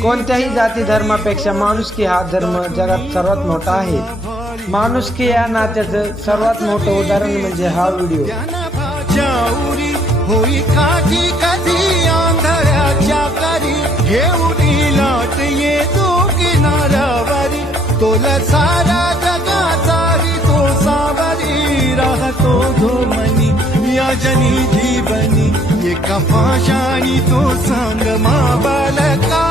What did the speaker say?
कोणत्याही जाती धर्मापेक्षा माणुसकी हा धर्म जगात सर्वात मोठा आहे। माणुसकी या नात्याचं सर्वात मोठं उदाहरण म्हणजे हा व्हिडिओ। होई खाती कधी आंधळ्याच्या करी घेऊन लाट येतो किनाऱ्यावरी तोला सारा जगाचा तो सावरी राहतो धोमनी या जनी जीवनी एका पाशाणी तो सांग मा बालका